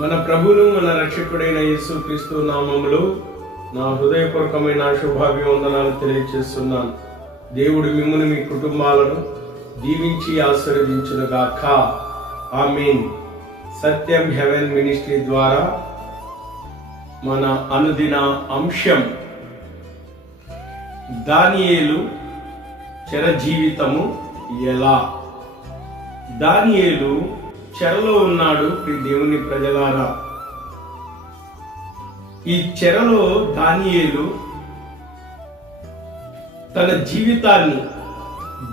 మన ప్రభువును మన రక్షకుడైన యేసుక్రీస్తు నామములో నా హృదయపూర్వకమైన శుభాభివందనాలు తెలియజేస్తున్నాను. దేవుడు మిమ్మును మీ కుటుంబాలను దీవించి ఆశీర్వదించునుగాక. ఆమేన్. సత్యం హెవెన్ మినిస్ట్రీ ద్వారా మన అనుదిన అంశం దానియేలు చెర జీవితము ఎలా. దానియేలు చెరలో ఉన్నాడు. దేవుని ప్రజలారా, ఈ చెరలో దానియేలు తన జీవితాన్ని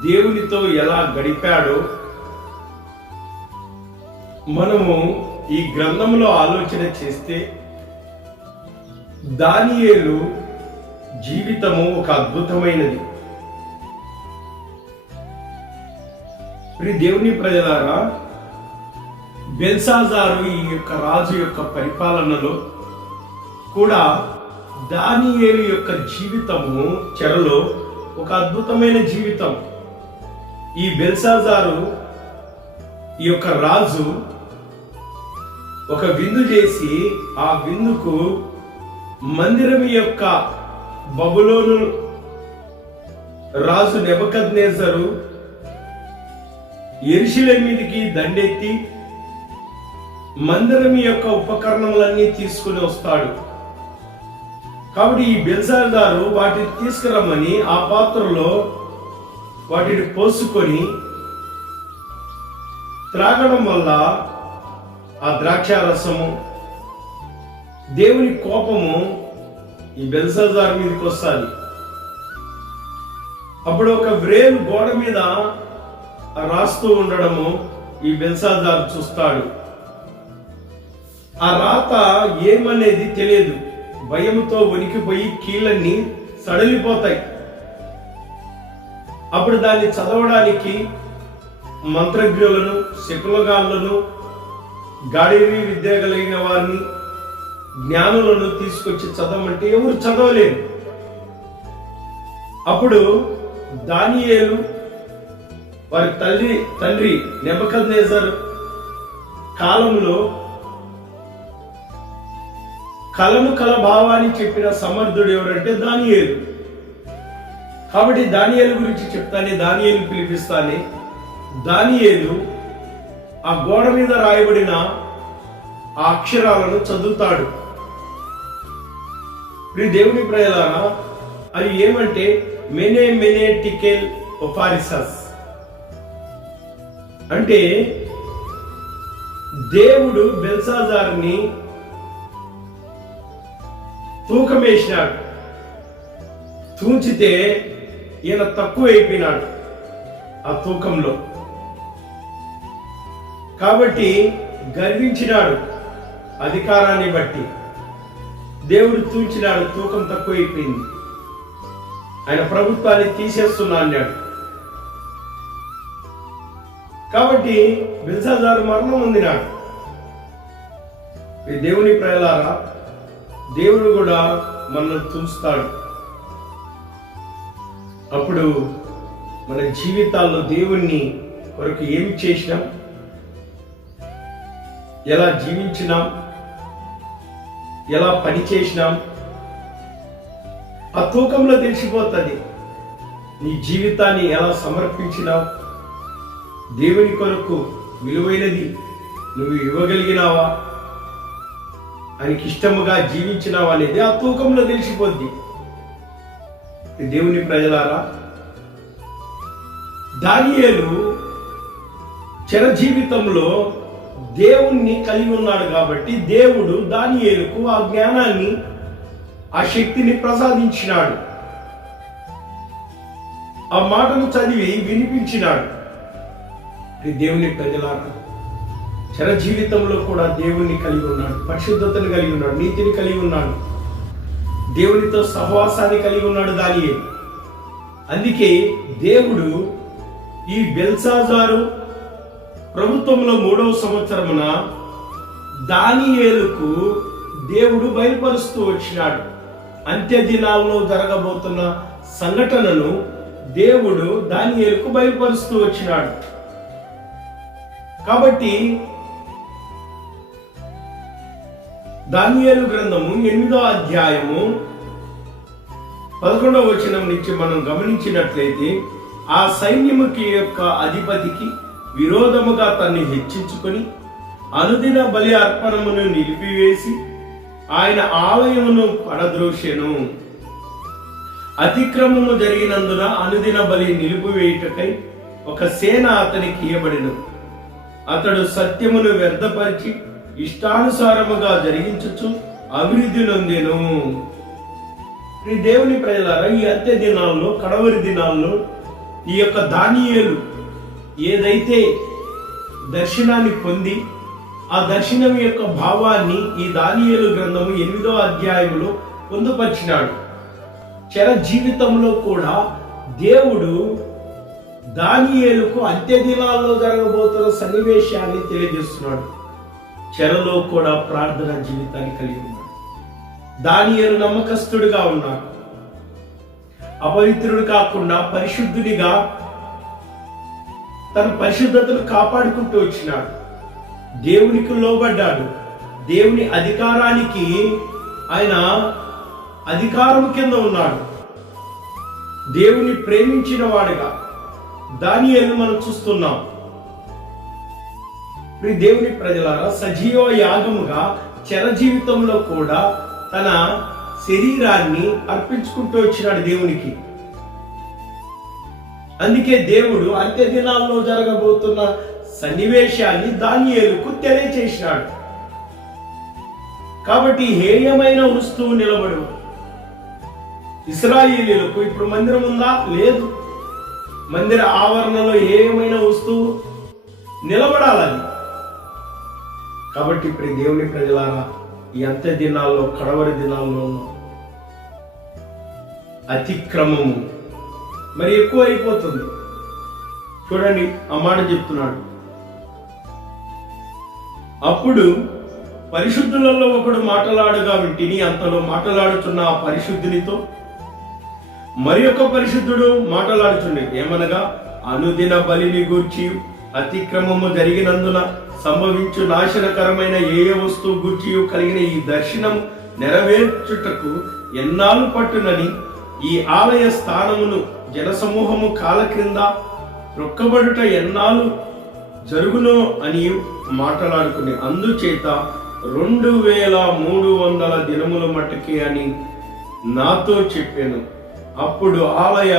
దేవునితో ఎలా గడిపాడో మనము ఈ గ్రంథంలో ఆలోచన చేస్తే దానియేలు జీవితము ఒక అద్భుతమైనది. దేవుని ప్రజలారా, బెల్షాజారు ఈ యొక్క రాజు యొక్క పరిపాలనలో కూడా దానియేలు యొక్క జీవితము చెరలో ఒక అద్భుతమైన జీవితం. ఈ బెల్షాజారు ఈ యొక్క రాజు ఒక విందు చేసి ఆ విందుకు మందిరం యొక్క బబులోను రాజు నెబుకద్నెజరు యెరూషలేము మీదికి దండెత్తి మందిరం యొక్క ఉపకరణములన్నీ తీసుకుని వస్తాడు. కాబట్టి ఈ బెల్షాజారు వాటిని తీసుకురమ్మని ఆ పాత్రలో వాటిని పోసుకొని త్రాగడం వల్ల ఆ ద్రాక్షారసము దేవుని కోపము ఈ బెల్షాజారు మీదకి వస్తుంది. అప్పుడు ఒక వ్రేలు గోడ మీద రాస్తూ ఉండడము ఈ బెల్షాజారు చూస్తాడు. ఆ రాత ఏమనేది తెలియదు. భయముతో వణికిపోయి కీళ్ళన్నీ సడలిపోతాయి. అప్పుడు దాన్ని చదవడానికి మంత్రజ్ఞులను, శకులగాళ్ళను, గాడివి విద్య కలిగిన వారిని, జ్ఞానులను తీసుకొచ్చి చదవమంటే ఎవరు చదవలేరు. అప్పుడు దానియేలు వారి తండ్రి నెబుకద్నెజరు కాలంలో కలను కలభావాన్ని చెప్పిన సమర్థుడు ఎవరంటే దానియేలు. కాబట్టి దానియేలు గురించి చెప్తానే, దానియేలు పిలిపిస్తానే. దానియేలు ఆ గోడ మీద రాయబడిన ఆ అక్షరాలను చదువుతాడు. దేవుని ప్రజలారా, అది ఏమంటే మెనే మెనే టికెల్ ఒపారిసస్ అంటే దేవుడు బెల్షాజారుని తూకం వేసినాడు. తూచితే ఈయన తక్కువ అయిపోయినాడు ఆ తూకంలో. కాబట్టి గర్వించినాడు. అధికారాన్ని బట్టి దేవుడు తూచినాడు, తూకం తక్కువ అయిపోయింది, ఆయన ప్రభుత్వాన్ని తీసేస్తున్నా అన్నాడు. కాబట్టి బెల్షాజారు మరణం పొందినాడు. దేవుని ప్రజలారా, దేవుడు కూడా మనల్ని తుంచుతాడు. అప్పుడు మన జీవితాల్లో దేవుణ్ణి కొరకు ఏమి చేసినాం, ఎలా జీవించినాం, ఎలా పని చేసినాం, ఆ తూకంలో తెలిసిపోతుంది. నీ జీవితాన్ని ఎలా సమర్పించినావు, దేవుని కొరకు విలువైనది నువ్వు ఇవ్వగలిగినావా, ఆయనకి ఇష్టముగా జీవించినావా అనేది ఆ తూకంలో తెలిసిపోద్ది. దేవుని ప్రజలారా, దానియేలు చెర జీవితంలో దేవుణ్ణి కలిగి ఉన్నాడు కాబట్టి దేవుడు దానియేలుకు ఆ జ్ఞానాన్ని, ఆ శక్తిని ప్రసాదించినాడు. ఆ మాటను చదివి వినిపించినాడు. దేవుని ప్రజలారా, చెర జీవితంలో కూడా దేవుణ్ణి కలిగి ఉన్నాడు, పరిశుద్ధతను కలిగి ఉన్నాడు, నీతిని కలిగి ఉన్నాడు, దేవునితో సహవాసాన్ని కలిగి ఉన్నాడు దానియేలు. అందుకే దేవుడు ఈ బెల్షాజారు ప్రభుత్వంలో 3వ సంవత్సరమున దానియేలుకు దేవుడు బయలుపరుస్తూ వచ్చినాడు. అంత్య దినాల్లో జరగబోతున్న సంఘటనను దేవుడు దానియేలుకు బయలుపరుస్తూ వచ్చినాడు. కాబట్టి దానియేలు గ్రంథము 8వ అధ్యాయము 11వ వచనం నుంచి మనం గమనించినట్లయితే, ఆ సైన్యముకి యొక్క అధిపతికి విరోధముగా తన్ని హెచ్చించుకొని అనుదిన బలి అర్పణమును నిలిపివేసి ఆయన ఆలయమును పడద్రోషెను. అతిక్రమము జరిగినందున అనుదిన బలి నిలిపివేయుటకై ఒక సేన అతనికి ఇయ్యబడెను. అతడు సత్యమును వ్యర్థపరిచి ఇష్టానుసారముగా జరిగించుచు అభివృద్ధి నొందెను. ఈ దేవుని ప్రజలారా, ఈ అంత్య దినాల్లో, కడవరి దినాల్లో ఈ యొక్క దానియేలు ఏదైతే దర్శనాన్ని పొంది ఆ దర్శనం యొక్క భావాన్ని ఈ దానియేలు గ్రంథము 8వ అధ్యాయంలో పొందుపరిచినాడు. చెర జీవితంలో కూడా దేవుడు దానియేలుకు అంత్య దినాల్లో జరగబోతున్న సన్నివేశాన్ని తెలియజేస్తున్నాడు. చెరలో కూడా ప్రార్థన జీవితాన్ని కలిగి ఉన్నాడు. దానియేలు నమ్మకస్తుడిగా ఉన్నాడు. అపవిత్రుడు కాకుండా పరిశుద్ధుడిగా తన పరిశుద్ధతను కాపాడుకుంటూ వచ్చినాడు. దేవునికి లోబడ్డాడు. దేవుని అధికారానికి ఆయన అధికారం కింద ఉన్నాడు. దేవుని ప్రేమించిన వాడుగా దానియేలు మనం చూస్తున్నాం. దేవుని ప్రజలారా, సజీవ యాగముగా చెర జీవితంలో కూడా తన శరీరాన్ని అర్పించుకుంటూ వచ్చినాడు దేవునికి. అందుకే దేవుడు అంత్య దినాల్లో జరగబోతున్న సన్నివేశాన్ని దానియేలుకు తెలియచేసినాడు. కాబట్టి హేయమైన వస్తువు నిలబడు. ఇశ్రాయేలీయులకు ఇప్పుడు మందిరం ఉందా? లేదు. మందిర ఆవరణలో ఏమైనా వస్తువు నిలబడాలని. కాబట్టి ఇప్పుడు దేవుని ప్రజలారా, ఈ అంత్య దినాల్లో, కడవరి దినాల్లో అతిక్రమము మరి ఎక్కువ అయిపోతుంది. చూడండి, ఆ మాట చెప్తున్నాడు. అప్పుడు పరిశుద్ధులలో ఒకడు మాటలాడుగా వింటిని. అంతలో మాటలాడుచున్న ఆ పరిశుద్ధునితో మరి ఒక పరిశుద్ధుడు మాటలాడుచుండే, ఏమనగా అనుదిన బలిని గూర్చి అతిక్రమము జరిగినందున సంభవించు నాశనకరమైన ఏ వస్తువు గూర్చి కలిగిన ఈ దర్శనం నెరవేర్చుటకు ఎన్నాళ్ళు పట్టునని, ఈ ఆలయ స్థానమును జనసమూహము కాల క్రింద రొక్కబడుట ఎన్నాళ్ళు జరుగునో అని మాట్లాడుకుని, అందుచేత 2300 దినముల మట్టుకే అని నాతో చెప్పాను. అప్పుడు ఆలయ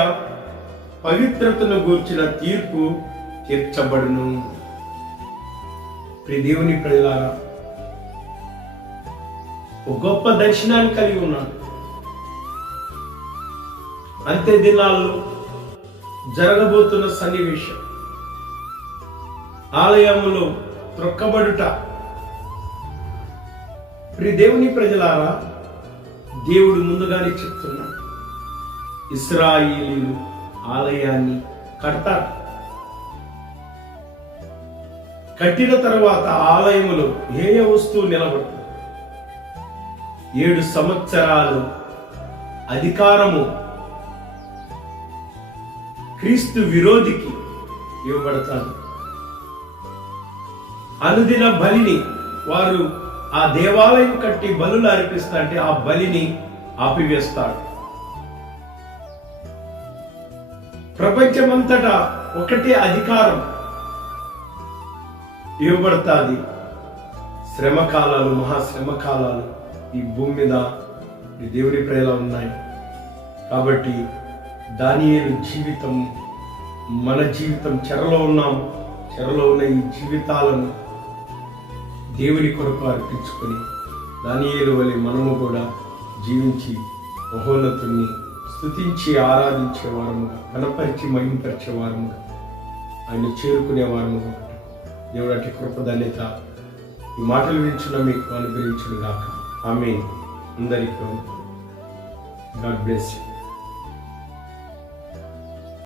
పవిత్రతను గూర్చిన తీర్పు తీర్చబడును. దేవుని ప్రజలారా, ఒక గొప్ప దర్శనాన్ని కలిగి ఉన్నాడు. అంత్య దినాల్లో జరగబోతున్న సన్నివేశం, ఆలయములో త్రొక్కబడుట. దేవుని ప్రజలారా, దేవుడు ముందుగానే చెప్తున్నాడు, ఇశ్రాయేలీయులు ఆలయాన్ని కడతారు. కట్టిన తర్వాత ఆలయములో ఏ వస్తువు నిలబడుతుంది. 7 సంవత్సరాలు అధికారము క్రీస్తు విరోధికి ఇవ్వబడతాడు. అనుదిన బలిని వారు ఆ దేవాలయం కట్టి బలులు అర్పిస్తాంటే ఆ బలిని ఆపివేస్తాడు. ప్రపంచమంతటా ఒకటే అధికారం ఇవ్వబడతాది. శ్రమకాలాలు, మహాశ్రమకాలాలు ఈ భూమి మీద ఈ దేవుని ప్రజలు ఉన్నాయి. కాబట్టి దానియేలు జీవితం, మన జీవితం, చెరలో ఉన్నాం. చెరలో ఉన్న ఈ జీవితాలను దేవుని కొరకు అర్పించుకొని దానియేలు వలె మనము కూడా జీవించి మహోన్నతుణ్ణి స్తుతించి ఆరాధించే వారముగా, కనపరిచి మహింపరిచే వారముగా, ఆయన చేరుకునే వారముగా దేవుడు అట్టి కృప ధన్యత ఈ మాటలు వింటున్న మీకు అనుగ్రహించును గాక. ఆమేన్. అందరికీ గాడ్ బ్లెస్ యు.